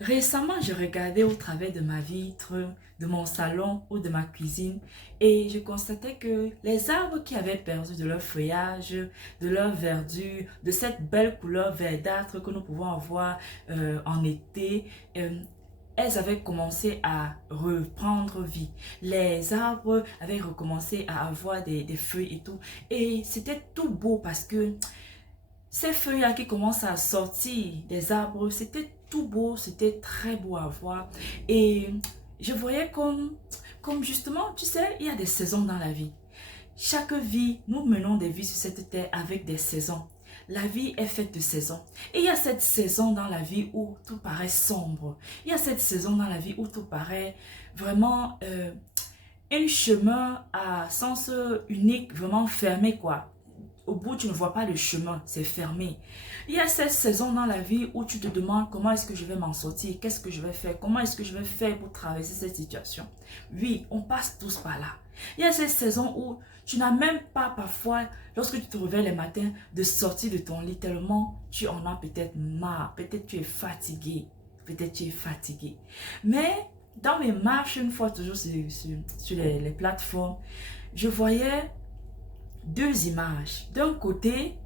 Récemment, je regardais au travers de ma vitre, de mon salon ou de ma cuisine et je constatais que les arbres qui avaient perdu de leur feuillage, de leur verdure, de cette belle couleur verdâtre que nous pouvons avoir en été, euh, elles avaient commencé à reprendre vie. Les arbres avaient recommencé à avoir des feuilles et tout. Et c'était tout beau parce que ces feuilles-là qui commencent à sortir des arbres, c'était tout beau, c'était très beau à voir. Et je voyais comme justement, tu sais, il y a des saisons dans la vie. Chaque vie, nous menons des vies sur cette terre avec des saisons. La vie est faite de saisons. Et il y a cette saison dans la vie où tout paraît sombre. Il y a cette saison dans la vie où tout paraît vraiment un chemin à sens unique, vraiment fermé quoi. Au bout, tu ne vois pas le chemin, c'est fermé. Il y a cette saison dans la vie où tu te demandes comment est-ce que je vais m'en sortir, qu'est-ce que je vais faire, comment est-ce que je vais faire pour traverser cette situation. Oui, on passe tous par là. Il y a cette saison où tu n'as même pas parfois, lorsque tu te réveilles le matin, de sortir de ton lit tellement tu en as peut-être marre, peut-être tu es fatigué, peut-être tu es fatigué. Mais dans mes marches, une fois toujours sur les plateformes, je voyais deux images. D'un côté,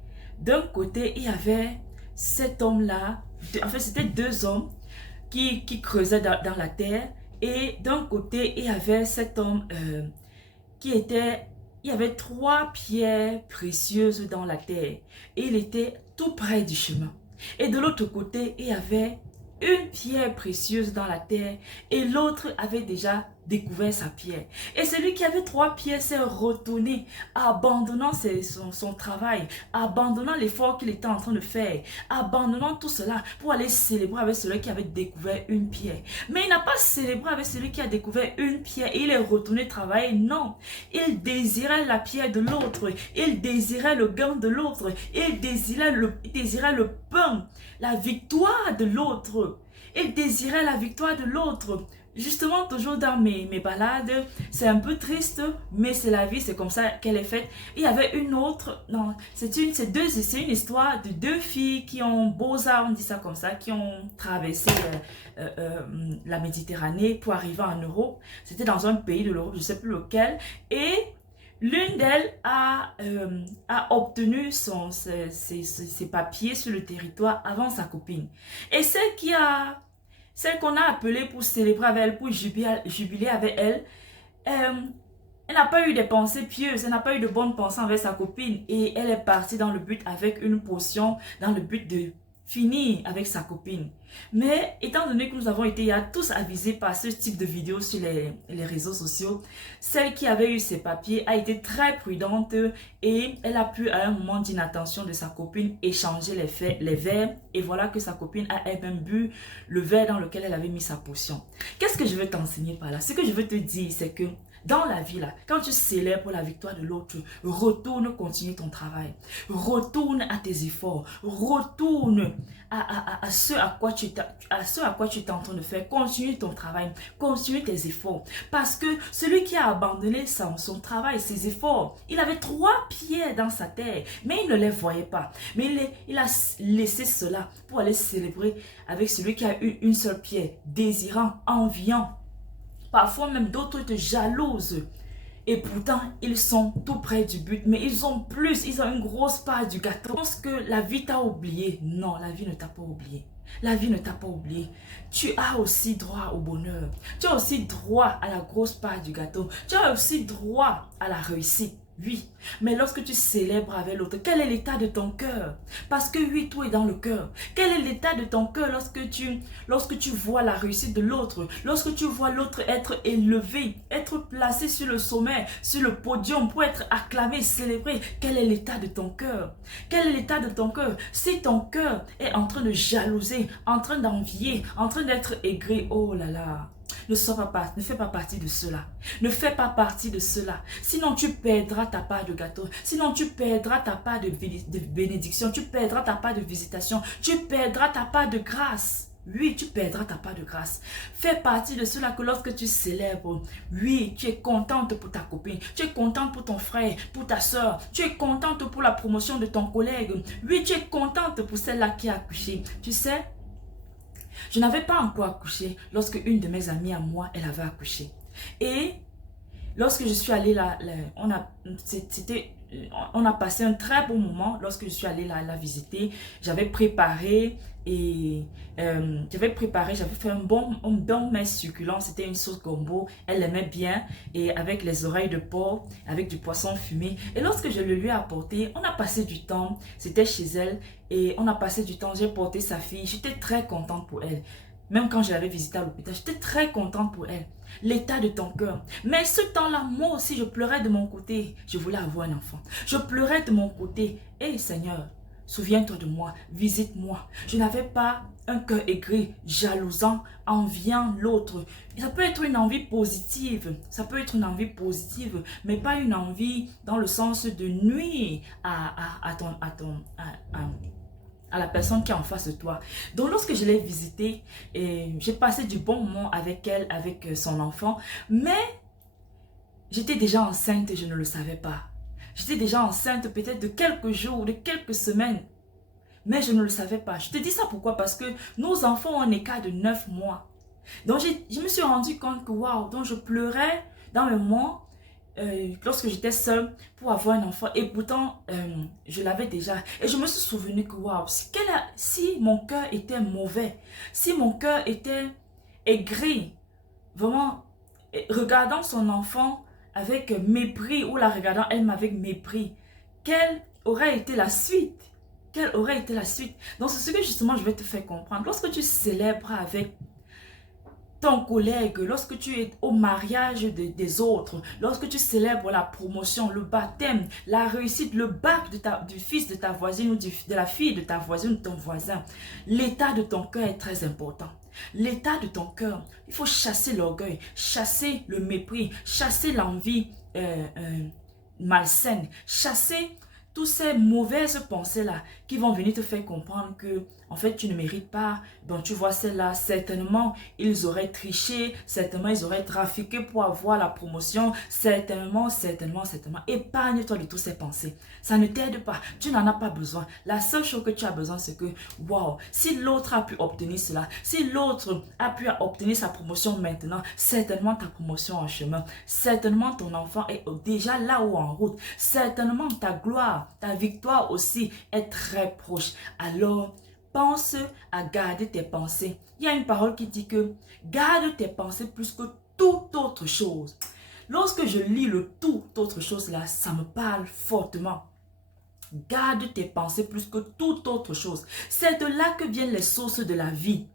il y avait cet homme-là, en fait, c'était deux hommes qui creusaient dans la terre. Et d'un côté, il y avait cet homme qui était... Il y avait trois pierres précieuses dans la terre. Et il était tout près du chemin. Et de l'autre côté, il y avait une pierre précieuse dans la terre et l'autre avait déjà découvert sa pierre. Et celui qui avait trois pierres s'est retourné, abandonnant son travail, abandonnant l'effort qu'il était en train de faire, abandonnant tout cela pour aller célébrer avec celui qui avait découvert une pierre. Mais il n'a pas célébré avec celui qui a découvert une pierre et il est retourné travailler. Non, il désirait la pierre de l'autre, il désirait le gain de l'autre, il désirait le pain, la victoire de l'autre. Il désirait la victoire de l'autre. Justement, toujours dans mes balades, c'est un peu triste, mais c'est la vie, c'est comme ça qu'elle est faite. Il y avait une autre, non, c'est une histoire de deux filles qui ont beaux-arts, on dit ça comme ça, qui ont traversé la Méditerranée pour arriver en Europe. C'était dans un pays de l'Europe, je ne sais plus lequel, et l'une d'elles a obtenu ses papiers sur le territoire avant sa copine. Et celle qu'on a appelée pour célébrer avec elle, pour jubiler avec elle, euh, elle n'a pas eu des pensées pieuses, elle n'a pas eu de bonnes pensées avec sa copine et elle est partie dans le but avec une potion, dans le but de finir avec sa copine. Mais étant donné que nous avons été tous avisés par ce type de vidéos sur les réseaux sociaux, celle qui avait eu ses papiers a été très prudente et elle a pu à un moment d'inattention de sa copine échanger les verres et voilà que sa copine a elle-même bu le verre dans lequel elle avait mis sa potion. Qu'est-ce que je veux t'enseigner par là? Ce que je veux te dire, c'est que dans la vie, là, quand tu célèbres la victoire de l'autre, retourne continuer ton travail. Retourne à tes efforts. Retourne à ce à quoi tu es en train de faire. Continue ton travail. Continue tes efforts. Parce que celui qui a abandonné son travail, ses efforts, il avait trois pierres dans sa terre, mais il ne les voyait pas. Mais il a laissé cela pour aller célébrer avec celui qui a eu une seule pierre, désirant, enviant. Parfois même d'autres te jalousent. Et pourtant, ils sont tout près du but. Mais ils ont plus, ils ont une grosse part du gâteau. Je pense que la vie t'a oublié. Non, la vie ne t'a pas oublié. La vie ne t'a pas oublié. Tu as aussi droit au bonheur. Tu as aussi droit à la grosse part du gâteau. Tu as aussi droit à la réussite. Oui, mais lorsque tu célèbres avec l'autre, quel est l'état de ton cœur? Parce que oui, tout est dans le cœur. Quel est l'état de ton cœur lorsque tu vois la réussite de l'autre, lorsque tu vois l'autre être élevé, être placé sur le sommet, sur le podium pour être acclamé, célébré? Quel est l'état de ton cœur? Quel est l'état de ton cœur? Si ton cœur est en train de jalouser, en train d'envier, en train d'être aigri, oh là là, ne fais pas partie de cela. Ne fais pas partie de cela. Sinon, tu perdras ta part de gâteau. Sinon, tu perdras ta part de bénédiction. Tu perdras ta part de visitation. Tu perdras ta part de grâce. Oui, tu perdras ta part de grâce. Fais partie de cela que lorsque tu célèbres, oui, tu es contente pour ta copine, tu es contente pour ton frère, pour ta soeur, tu es contente pour la promotion de ton collègue. Oui, tu es contente pour celle-là qui a accouché. Tu sais, Je n'avais pas encore accouché lorsque une de mes amies à moi, elle avait accouché. Et lorsque je suis allée là, on a passé un très bon moment lorsque je suis allée là la visiter. J'avais préparé et j'avais fait un bon mets succulent. C'était une sauce gombo. Elle l'aimait bien et avec les oreilles de porc, avec du poisson fumé. Et lorsque je le lui ai apporté, on a passé du temps. C'était chez elle et on a passé du temps. J'ai porté sa fille. J'étais très contente pour elle. Même quand je l'avais visitée à l'hôpital, j'étais très contente pour elle. L'état de ton cœur. Mais ce temps-là, moi aussi, je pleurais de mon côté. Je voulais avoir un enfant. Je pleurais de mon côté. Et Seigneur, souviens-toi de moi, visite-moi. Je n'avais pas un cœur aigri, jalousant, enviant l'autre. Ça peut être une envie positive. Ça peut être une envie positive, mais pas une envie dans le sens de nuire à la personne qui est en face de toi. Donc lorsque je l'ai visitée, j'ai passé du bon moment avec elle, avec son enfant, mais j'étais déjà enceinte et je ne le savais pas. J'étais déjà enceinte peut-être de quelques jours, de quelques semaines, mais je ne le savais pas. Je te dis ça pourquoi? Parce que nos enfants ont un écart de 9 mois. Donc je me suis rendu compte que waouh, donc je pleurais dans le mois lorsque j'étais seule pour avoir un enfant et pourtant je l'avais déjà et je me suis souvenu que waouh, si mon cœur était mauvais, si mon cœur était aigri, vraiment regardant son enfant avec mépris ou la regardant elle avec mépris, quelle aurait été la suite? Quelle aurait été la suite? Donc c'est ce que justement je vais te faire comprendre. Lorsque tu célèbres avec ton collègue, lorsque tu es au mariage des autres, lorsque tu célèbres la promotion, le baptême, la réussite, le bac du fils de ta voisine ou de la fille de ta voisine ou de ton voisin, l'état de ton cœur est très important. L'état de ton cœur, il faut chasser l'orgueil, chasser le mépris, chasser l'envie malsaine, chasser toutes ces mauvaises pensées-là qui vont venir te faire comprendre que, en fait, tu ne mérites pas. Donc, tu vois, celles-là, certainement, ils auraient triché, certainement, ils auraient trafiqué pour avoir la promotion, certainement. Épargne-toi de toutes ces pensées. Ça ne t'aide pas. Tu n'en as pas besoin. La seule chose que tu as besoin, c'est que, waouh, si l'autre a pu obtenir cela, si l'autre a pu obtenir sa promotion maintenant, certainement ta promotion en chemin, certainement ton enfant est déjà là ou en route, certainement ta gloire, ta victoire aussi est très proche. Alors, pense à garder tes pensées. Il y a une parole qui dit que garde tes pensées plus que toute autre chose. Lorsque je lis le tout autre chose là, ça me parle fortement. Garde tes pensées plus que toute autre chose. C'est de là que viennent les sources de la vie.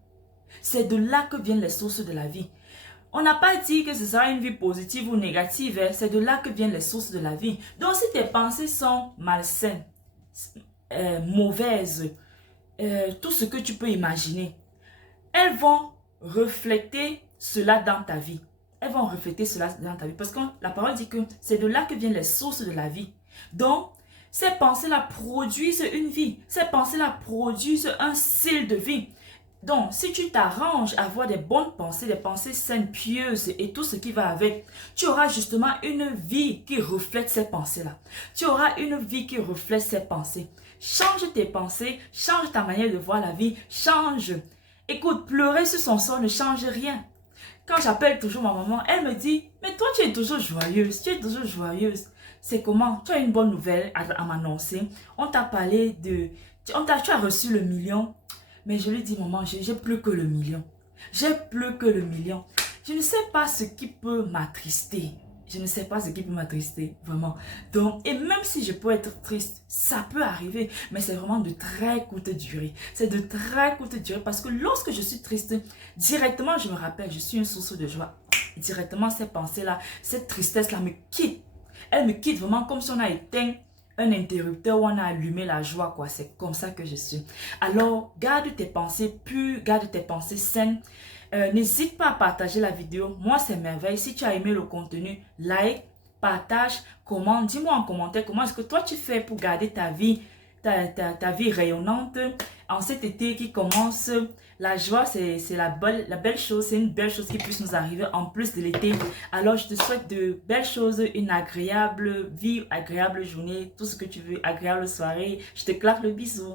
C'est de là que viennent les sources de la vie. On n'a pas dit que ce sera une vie positive ou négative. Hein? C'est de là que viennent les sources de la vie. Donc si tes pensées sont malsaines, mauvaises, tout ce que tu peux imaginer, elles vont refléter cela dans ta vie. Elles vont refléter cela dans ta vie. Parce que la parole dit que c'est de là que viennent les sources de la vie. Donc, ces pensées-là produisent une vie. Ces pensées-là produisent un style de vie. Donc, si tu t'arranges à avoir des bonnes pensées, des pensées saines, pieuses et tout ce qui va avec, tu auras justement une vie qui reflète ces pensées-là. Tu auras une vie qui reflète ces pensées. Change tes pensées, change ta manière de voir la vie, change. Écoute, pleurer sur son sort ne change rien. Quand j'appelle toujours ma maman, elle me dit, mais toi tu es toujours joyeuse, tu es toujours joyeuse. C'est comment? Tu as une bonne nouvelle à m'annoncer. On t'a parlé de... Tu as reçu le million. Mais je lui dis, maman, j'ai plus que le million. J'ai plus que le million. Je ne sais pas ce qui peut m'attrister. Je ne sais pas ce qui peut m'attrister, vraiment. Donc, et même si je peux être triste, ça peut arriver. Mais c'est vraiment de très courte durée. C'est de très courte durée parce que lorsque je suis triste, directement, je me rappelle, je suis une source de joie. Directement, ces pensées-là, cette tristesse-là me quitte. Elle me quitte vraiment comme si on a éteint un interrupteur où on a allumé la joie, quoi. C'est comme ça que je suis. Alors, garde tes pensées pures, garde tes pensées saines. N'hésite pas à partager la vidéo. Moi, c'est merveille. Si tu as aimé le contenu, like, partage, commente. Dis-moi en commentaire comment est-ce que toi tu fais pour garder ta vie, ta vie rayonnante en cet été qui commence. La joie, c'est la belle chose. C'est une belle chose qui puisse nous arriver en plus de l'été. Alors, je te souhaite de belles choses, une agréable vie, agréable journée, tout ce que tu veux, agréable soirée. Je te claque le bisou.